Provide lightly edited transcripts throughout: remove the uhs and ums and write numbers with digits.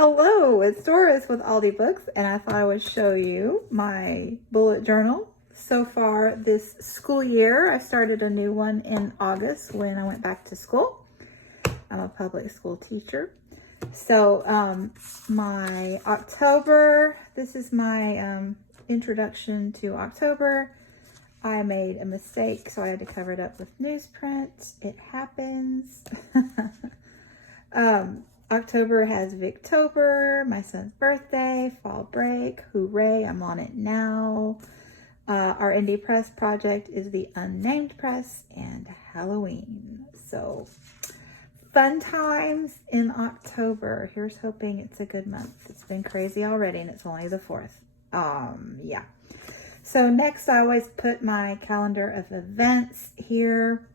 Hello, it's Doris with Aldi Books, and I thought I would show you my bullet journal so far this school year. I started a new one in August when I went back to school. I'm a public school teacher. So my October, this is my introduction to October. I made a mistake, so I had to cover it up with newsprint. It happens. October has Victober, my son's birthday, fall break, hooray, I'm on it now. Our indie press project is the Unnamed Press, and Halloween. So fun times in October. Here's hoping it's a good month. It's been crazy already and it's only the 4th. Yeah. So next I always put my calendar of events here.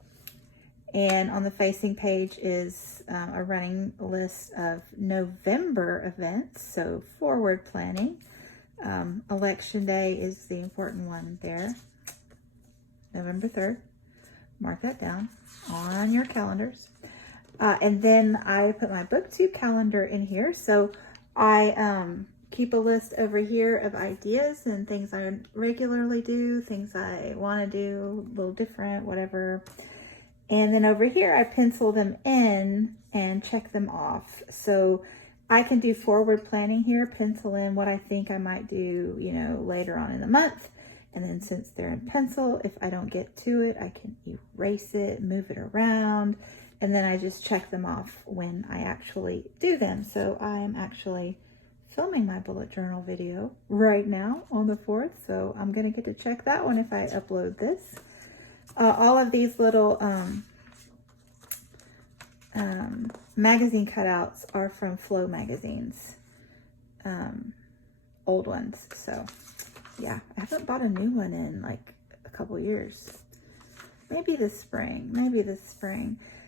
And on the facing page is a running list of November events, so forward planning. Election Day is the important one there, November 3rd. Mark that down on your calendars. And then I put my BookTube calendar in here. So I keep a list over here of ideas and things I regularly do, things I want to do, a little different, whatever. And then over here, I pencil them in and check them off. So I can do forward planning here, pencil in what I think I might do, later on in the month. And then since they're in pencil, if I don't get to it, I can erase it, move it around, and then I just check them off when I actually do them. So I'm actually filming my bullet journal video right now on the 4th. So I'm going to get to check that one if I upload this. All of these little magazine cutouts are from Flow magazines, old ones. So yeah, I haven't bought a new one in like a couple years. Maybe this spring.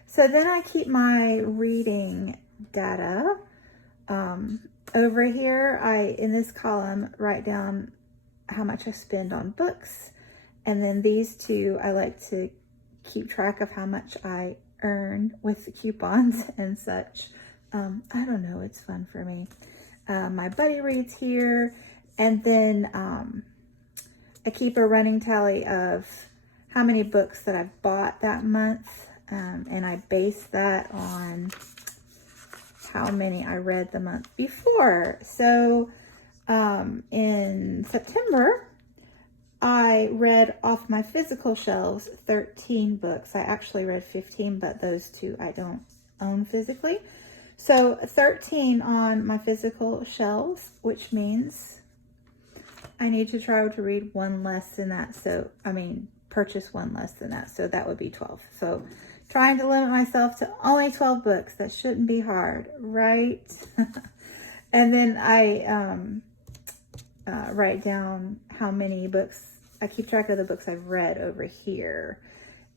So then I keep my reading data. Over here, in this column, write down how much I spend on books. And then these two, I like to keep track of how much I earn with the coupons and such. I don't know, it's fun for me. My buddy reads here. And then I keep a running tally of how many books that I've bought that month. And I base that on how many I read the month before. So in September, I read off my physical shelves 13 books. I actually read 15, but those two I don't own physically. So 13 on my physical shelves, which means I need to try to read one less than that. So, purchase one less than that. So that would be 12. So trying to limit myself to only 12 books. That shouldn't be hard, right? And then I write down how many books. I keep track of the books I've read over here,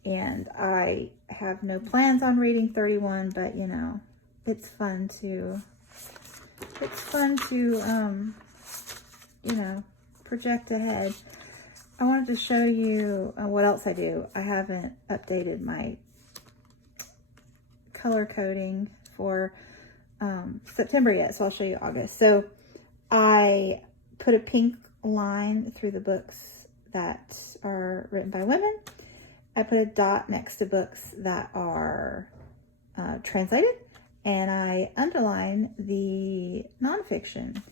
and I have no plans on reading 31, but it's fun to project ahead. I wanted to show you what else I do. I haven't updated my color coding for September yet, so I'll show you August. So I put a pink line through the books that are written by women. I put a dot next to books that are translated, and I underline the nonfiction.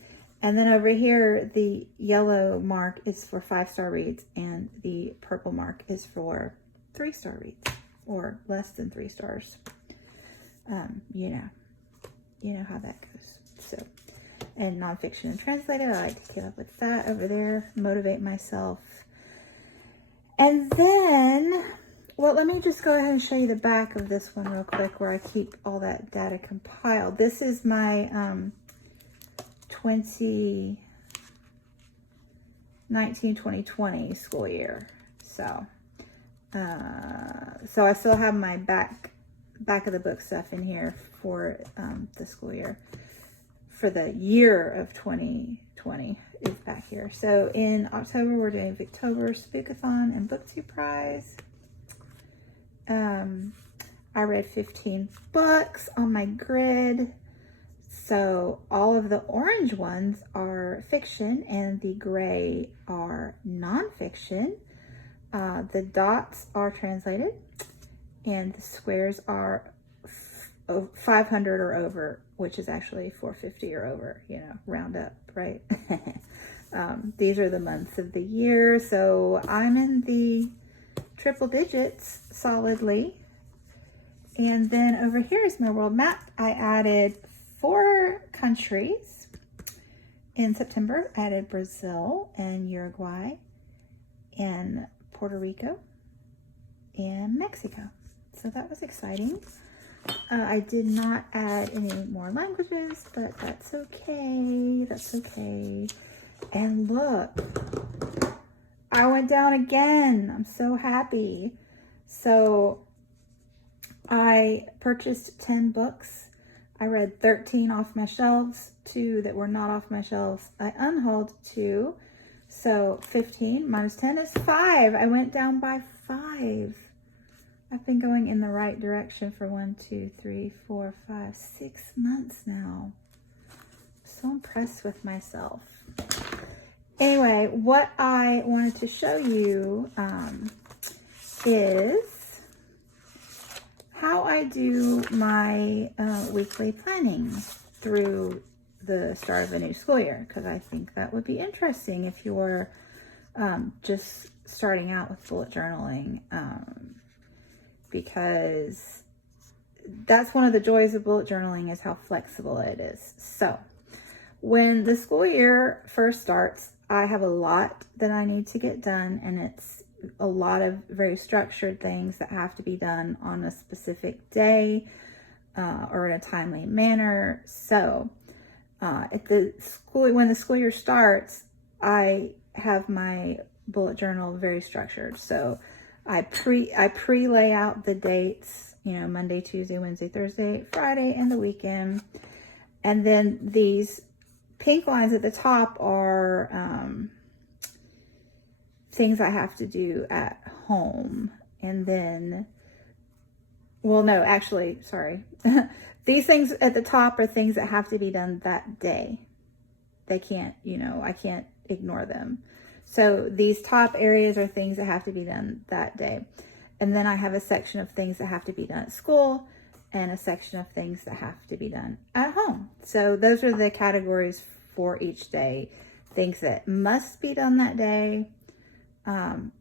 And then over here, the yellow mark is for 5-star reads, and the purple mark is for 3-star reads, or less than 3 stars. You know how that goes. So, and nonfiction and translated, I like to keep up with that over there, motivate myself. And then, well, let me just go ahead and show you the back of this one real quick where I keep all that data compiled. This is my 2019-2020 school year. So I still have my back of the book stuff in here for the school year. For the year of 2020 is back here. So in October, we're doing Victober Spookathon and BookTube Prize. I read 15 books on my grid. So all of the orange ones are fiction and the gray are nonfiction. The dots are translated and the squares are 500 or over, which is actually 450 or over, you know, round up, right? These are the months of the year. So I'm in the triple digits solidly. And then over here is my world map. I added 4 countries. In September, I added Brazil and Uruguay and Puerto Rico and Mexico. So that was exciting. I did not add any more languages, but that's okay. That's okay. And look, I went down again. I'm so happy. So I purchased 10 books. I read 13 off my shelves, 2 that were not off my shelves. I unhauled 2. So 15 minus 10 is 5. I went down by 5. I've been going in the right direction for 1, 2, 3, 4, 5, 6 months now. So impressed with myself. Anyway, what I wanted to show you is how I do my weekly planning through the start of a new school year, because I think that would be interesting if you're just starting out with bullet journaling, because that's one of the joys of bullet journaling is how flexible it is. So when the school year first starts, I have a lot that I need to get done, and it's a lot of very structured things that have to be done on a specific day or in a timely manner. So when the school year starts, I have my bullet journal very structured. So I pre-lay out the dates, you know, Monday, Tuesday, Wednesday, Thursday, Friday, and the weekend. And then these pink lines at the top are things I have to do at home. And then, well, no, actually, sorry. These things at the top are things that have to be done that day. They can't, you know, I can't ignore them. So these top areas are things that have to be done that day. And then I have a section of things that have to be done at school and a section of things that have to be done at home. So those are the categories for each day. Things that must be done that day,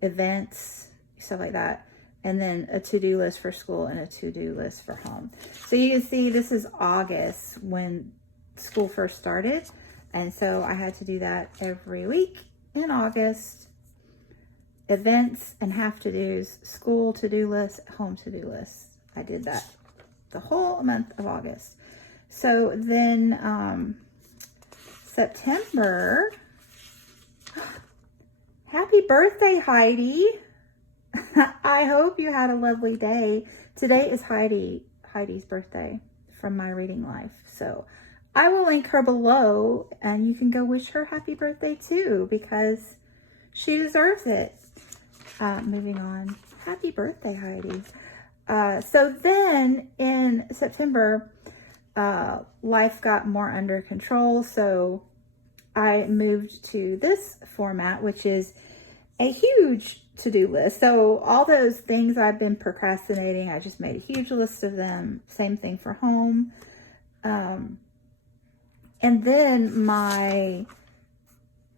events, stuff like that. And then a to-do list for school and a to-do list for home. So you can see this is August when school first started. And so I had to do that every week in August. Events and have-to-dos, school to-do list, home to-do list. I did that the whole month of August. So then September, happy birthday, Heidi. I hope you had a lovely day. Today is Heidi's birthday from my reading life. So I will link her below and you can go wish her happy birthday too, because she deserves it. Moving on. Happy birthday, Heidi. So then in September, life got more under control. So I moved to this format, which is a huge to-do list. So all those things I've been procrastinating, I just made a huge list of them. Same thing for home. And then my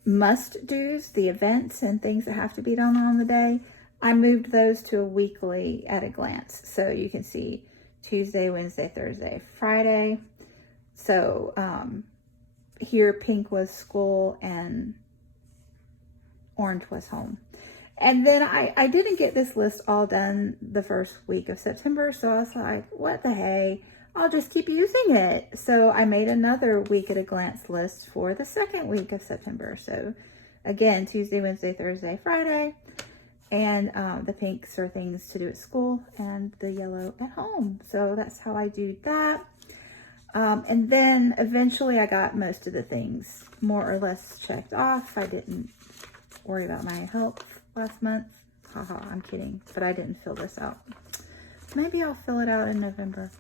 must-dos, the events and things that have to be done on the day, I moved those to a weekly at a glance. So you can see Tuesday, Wednesday, Thursday, Friday. So here pink was school and orange was home. And then I didn't get this list all done the first week of September. So I was like, what the hey, I'll just keep using it. So I made another week at a glance list for the second week of September. So again, Tuesday, Wednesday, Thursday, Friday. And the pinks are things to do at school and the yellow at home. So that's how I do that. And then eventually I got most of the things more or less checked off. I didn't worry about my health last month. Haha, I'm kidding, but I didn't fill this out. Maybe I'll fill it out in November.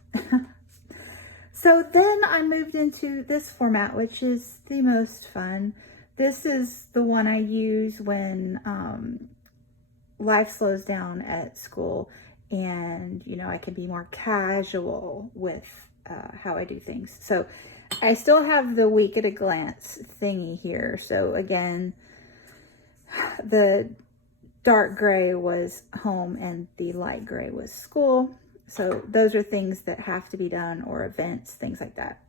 So then I moved into this format, which is the most fun. This is the one I use when life slows down at school, and I can be more casual with how I do things. So I still have the week at a glance thingy here. So again, the dark gray was home and the light gray was school. So those are things that have to be done, or events, things like that.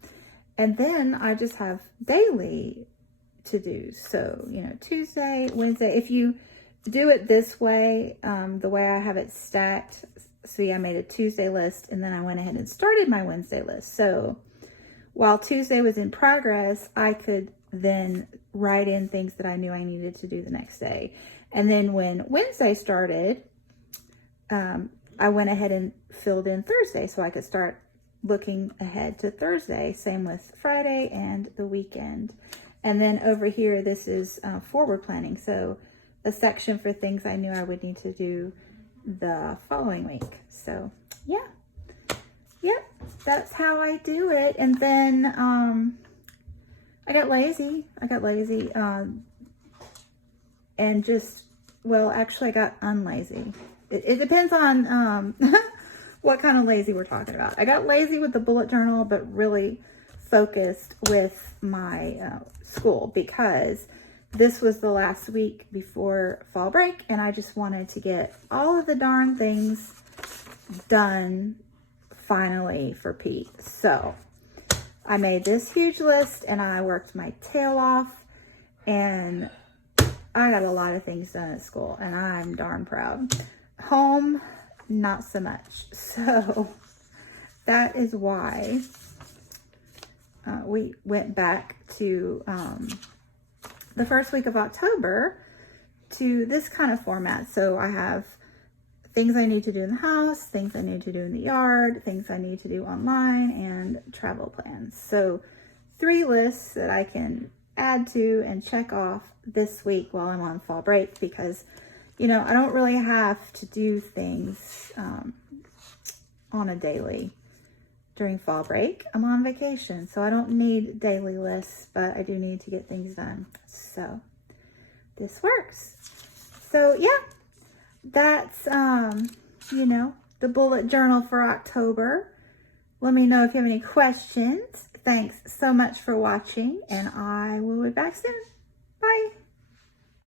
And then I just have daily to-dos. So, Tuesday, Wednesday, if you do it this way, the way I have it stacked, see, I made a Tuesday list and then I went ahead and started my Wednesday list. So while Tuesday was in progress, I could then write in things that I knew I needed to do the next day. And then when Wednesday started, I went ahead and filled in Thursday so I could start looking ahead to Thursday. Same with Friday and the weekend. And then over here, this is forward planning. So a section for things I knew I would need to do the following week. So yeah, yep, that's how I do it. And then I got lazy. And just, well, actually I got unlazy. It depends on what kind of lazy we're talking about. I got lazy with the bullet journal, but really focused with my school, because this was the last week before fall break, and I just wanted to get all of the darn things done finally for Pete. So I made this huge list and I worked my tail off, and I got a lot of things done at school, and I'm darn proud. Home, not so much. So that is why we went back to the first week of October to this kind of format. So I have things I need to do in the house, things I need to do in the yard, things I need to do online, and travel plans. So 3 lists that I can add to and check off this week while I'm on fall break, because I don't really have to do things on a daily during fall break. I'm on vacation, so I don't need daily lists, but I do need to get things done. So this works. So yeah, that's, the bullet journal for October. Let me know if you have any questions. Thanks so much for watching, and I will be back soon. Bye.